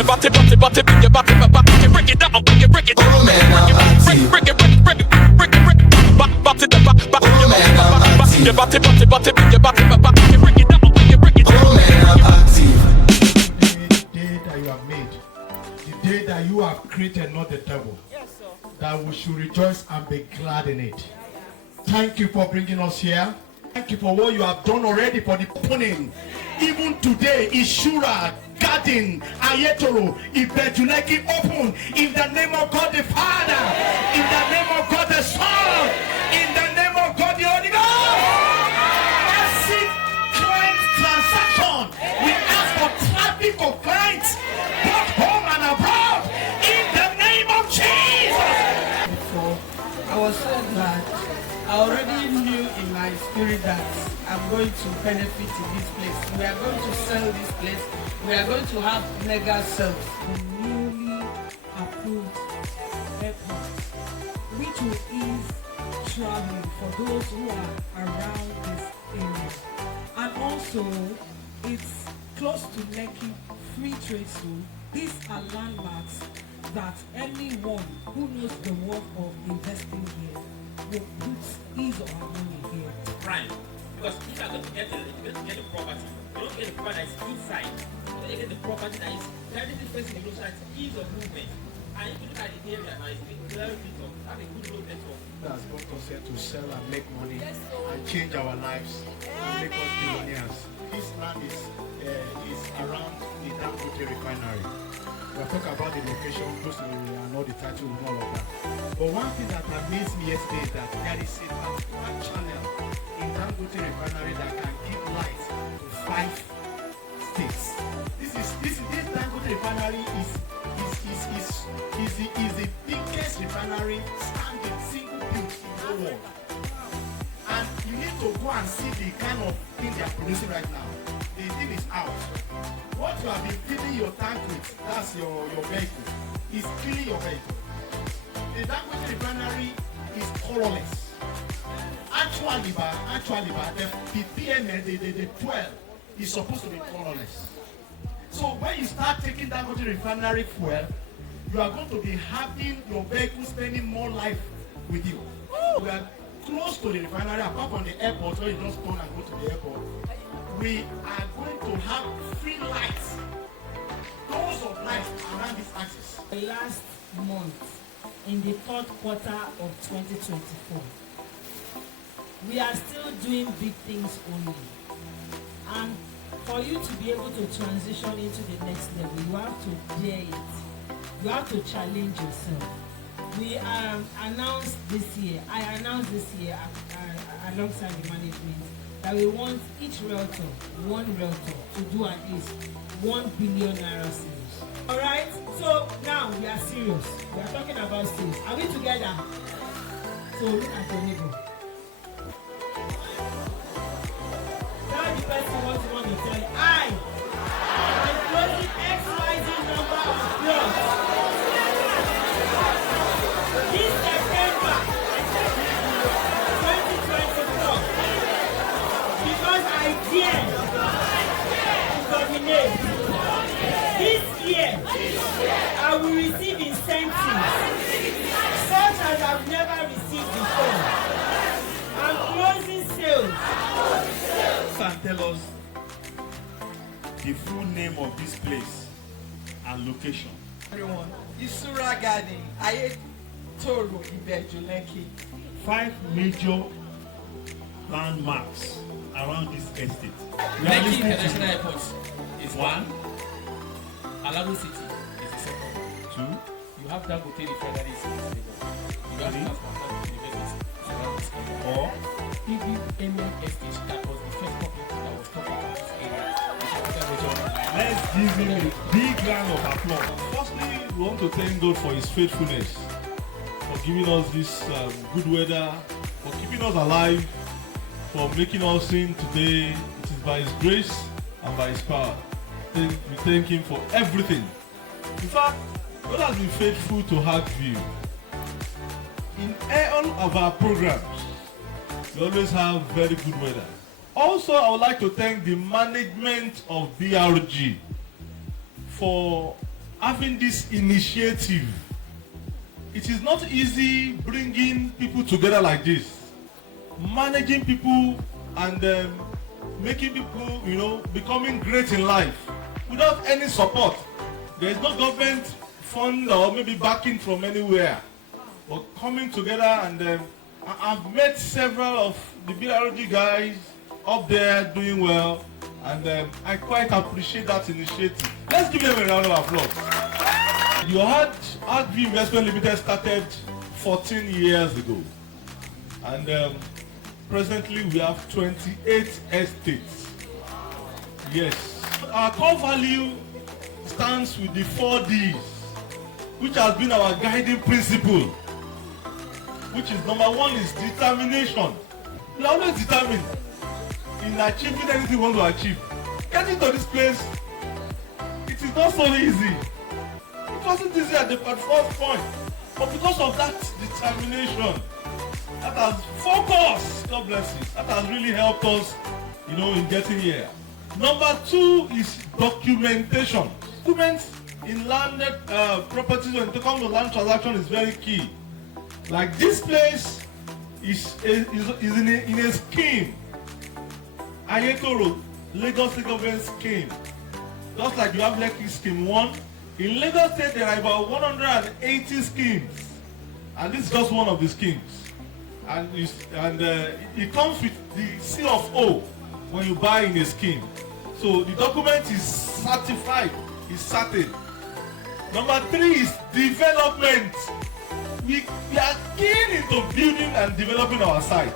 your body, body, body, bring your body, body, break it down, break it, break it, break it, break it, break it, break it, back, back to the back, back, your body, body, body, bring your body, body, break it down, break it, break it. The day that you have made, the day that you have created, not the devil. Yes, sir. That we should rejoice and be glad in it. Thank you for bringing us here. Thank you for what you have done already for the opening. Even today, Ishura Gardens, Aiyetoro Ibeju Lekki open in the name of God the Father, in the name of God the Son, in the name of God the Holy Ghost. Massive client transaction. We ask for traffic of clients, both home and abroad, in the name of Jesus. Before, I was said that I already knew in my spirit that I'm going to benefit in this place. We are going to sell this place. We are going to have mega sales. The newly approved airport, which will ease traveling for those who are around this area. And also, it's close to Lekki Free Trade Zone. These are landmarks that anyone who knows the worth of investing here will put his or her money here. Prime. Because if you are going to get the property, you don't get the property that is inside. You get the property that is directly facing the road, so that's ease of movement. And if you look at the area now, it's been very bit of have a good road network. That's brought us here to sell and make money and change our lives and make us billionaires. This land is around the Dangote refinery. We'll talk about the location, close to and all the title and all of that. But one thing that amazed me yesterday is that there is a particular channel in Dangote refinery that can give light to 5 states. This Dangote refinery is the biggest refinery standing single built in the world. And you need to go and see the kind of thing they are producing right now. The thing is out. What you have been filling your tank with, that's your vehicle, is filling your vehicle. The Dangote refinery is colorless. Actually, the PML, the 12 is supposed to be colorless. So when you start taking Dangote refinery fuel, you are going to be having your vehicle spending more life with you. We are close to the refinery, apart from the airport, where you just turn and go to the airport. We are going to have free lights, doors of light around this axis. Last month, in the third quarter of 2024, we are still doing big things only. And for you to be able to transition into the next level, you have to dare it. You have to challenge yourself. We announced this year, alongside the management, that we want each realtor, one realtor, to do at least 1 billion naira sales. Alright, so now we are serious. We are talking about sales. Are we together? So look at your neighbor. Tell the person what you want to tell. I am closing XYZ number of plots. This September 2024. Because I dare to dominate. This year, I will receive incentives such as I've never received before. I'm closing sales. And tell us the full name of this place and location. Everyone, Ishura Gardens, Aiyetoro Ibeju Lekki. 5 major landmarks around this estate. Lekki International Airport is one. Alado City is the second. 2. You have Dangote Refinery in Lagos. You have Transport University around this area. 4. PBMN Estate, that was the first company that was talking about this area. Let's give him a big round of applause. Firstly, we want to thank God for his faithfulness, for giving us this good weather, for keeping us alive, for making us sing today. It is by his grace and by his power. We thank him for everything. In fact, God has been faithful to Heartview. In all of our programs, we always have very good weather. Also, I would like to thank the management of BRG for having this initiative. It is not easy bringing people together like this, managing people and making people, becoming great in life without any support. There is no government fund or maybe backing from anywhere, but coming together and I've met several of the BRG guys up there doing well, and I quite appreciate that initiative. Let's give them a round of applause. You heard Agri Investment Limited started 14 years ago, and presently we have 28 estates. Yes. Our core value stands with the 4 Ds, which has been our guiding principle, which is number 1 is determination. We are always determined in achieving anything we want to achieve. Getting to this place, it is not so easy. It wasn't easy at the first point, but because of that determination, that has focus, God bless you, that has really helped us, in getting here. Number 2 is documentation. Documents in landed properties when it comes to land transaction is very key. Like this place is in a scheme. Aiyetoro, Lagos State Government scheme. Just like you have Lekki scheme 1. In Lagos State there are about 180 schemes. And this is just one of the schemes. And it comes with the seal of O when you buy in a scheme. So the document is certified, is certain. Number 3 is development. We are keen into building and developing our site.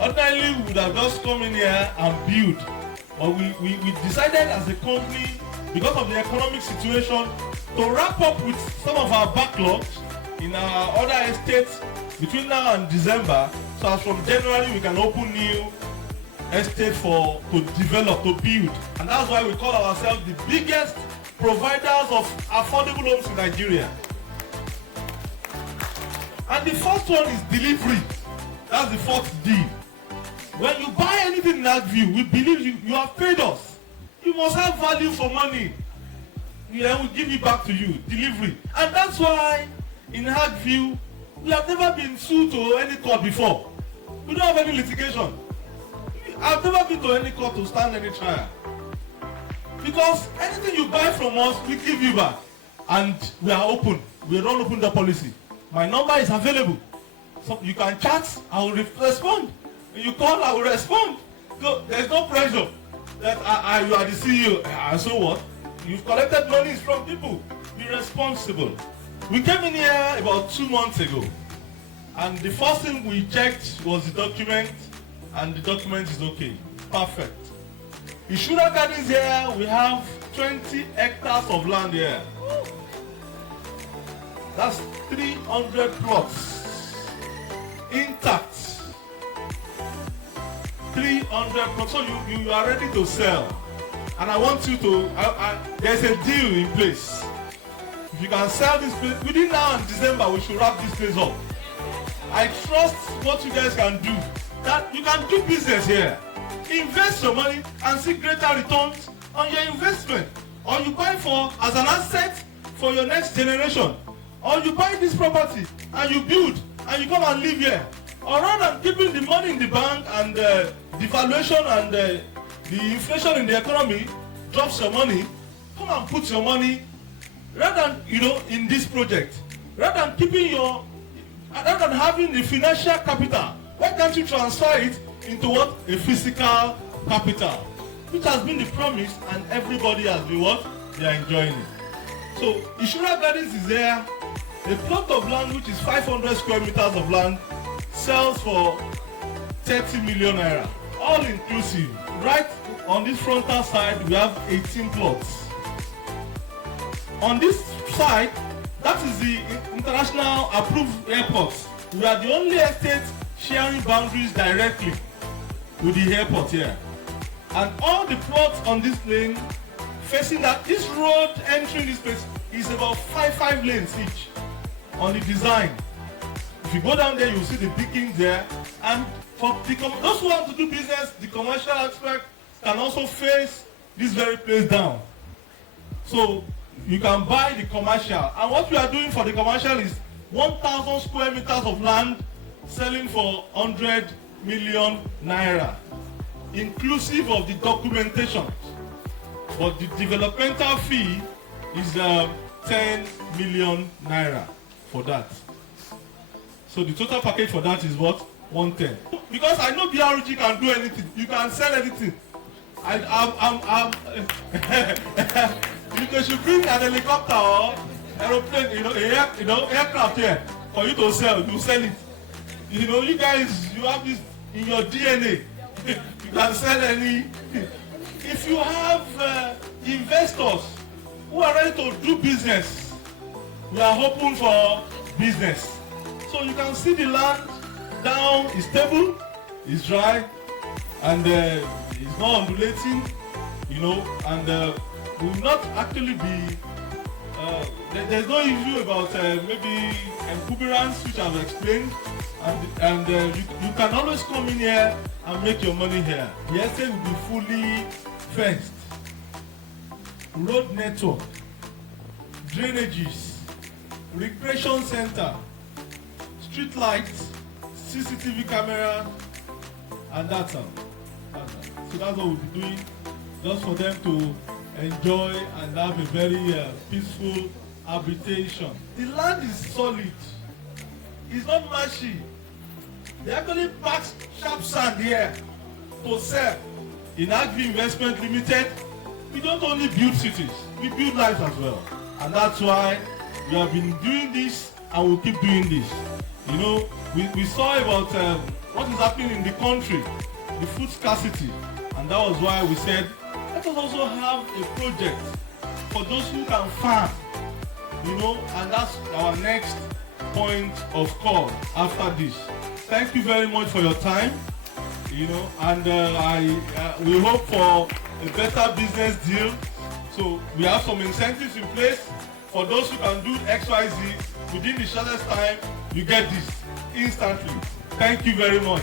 Ordinarily, we would have just come in here and build. But we decided as a company, because of the economic situation, to wrap up with some of our backlogs in our other estates between now and December. So as from January, we can open new estate to develop, to build. And that's why we call ourselves the biggest providers of affordable homes in Nigeria. And the first one is delivery. That's the 4th D. When you buy anything in Agview, we believe you have paid us. You must have value for money. Yeah, we give it back to you. Delivery. And that's why in Agview, we have never been sued to any court before. We don't have any litigation. I've never been to any court to stand any trial. Because anything you buy from us, we give you back. And we are open. We run open the policy. My number is available. So you can chat, I will respond. You call, I will respond. So there's no pressure that you are the CEO. And so what? You've collected monies from people. Be responsible. We came in here about 2 months ago. And the first thing we checked was the document. And the document is okay. Perfect. Ishura Gardens here, we have 20 hectares of land here. That's 300 plots. Intact. 300 plots. So you are ready to sell. And I want you to, there's a deal in place. If you can sell this place, within now and December, we should wrap this place up. I trust what you guys can do. That you can do business here. Invest your money and see greater returns on your investment. Or you buy as an asset for your next generation. Or you buy this property and you build and you come and live here. Or rather than keeping the money in the bank and the devaluation and the inflation in the economy drops your money, come and put your money rather than in this project. Rather than having the financial capital, why can't you transfer it into what? A physical capital, which has been the promise, and everybody has been what? They are enjoying it. So Ishura Gardens is there. A plot of land which is 500 square meters of land sells for 30 million naira, all inclusive. Right on this frontal side, we have 18 plots. On this side, that is the international approved airport. We are the only estate sharing boundaries directly with the airport here. And all the plots on this lane facing this road entering this place is about five lanes each on the design. If you go down there, you'll see the beacons there. And for those who want to do business, the commercial aspect can also face this very place down. So you can buy the commercial. And what we are doing for the commercial is 1,000 square meters of land selling for 100 million naira, inclusive of the documentation. But the developmental fee is 10 million naira for that. So the total package for that is what? 110. Because I know BRG can do anything. You can sell anything. You should bring an helicopter or aeroplane, aircraft here for you to sell. You sell it. You guys, you have this in your DNA. You can sell any. If you have investors who are ready to do business, we are open for business. So you can see the land down is stable, it's dry, and it's not undulating, and will not actually be. There's no issue about maybe encumbrance, which I've explained, and you can always come in here and make your money here. The estate will be fully fenced, road network, drainages, recreation center, street lights, CCTV camera, and that's all. So that's what we'll be doing, just for them to enjoy and have a very peaceful habitation. The land is solid. It's not marshy. They actually pack sharp sand here to sell. In Agri Investment Limited, we don't only build cities, we build lives as well. And that's why we have been doing this and we'll keep doing this. We saw about what is happening in the country, the food scarcity, and that was why we said, let us also have a project for those who can farm, and that's our next point of call after this. Thank you very much for your time, and we hope for a better business deal. So we have some incentives in place for those who can do XYZ within the shortest time. You get this instantly. Thank you very much.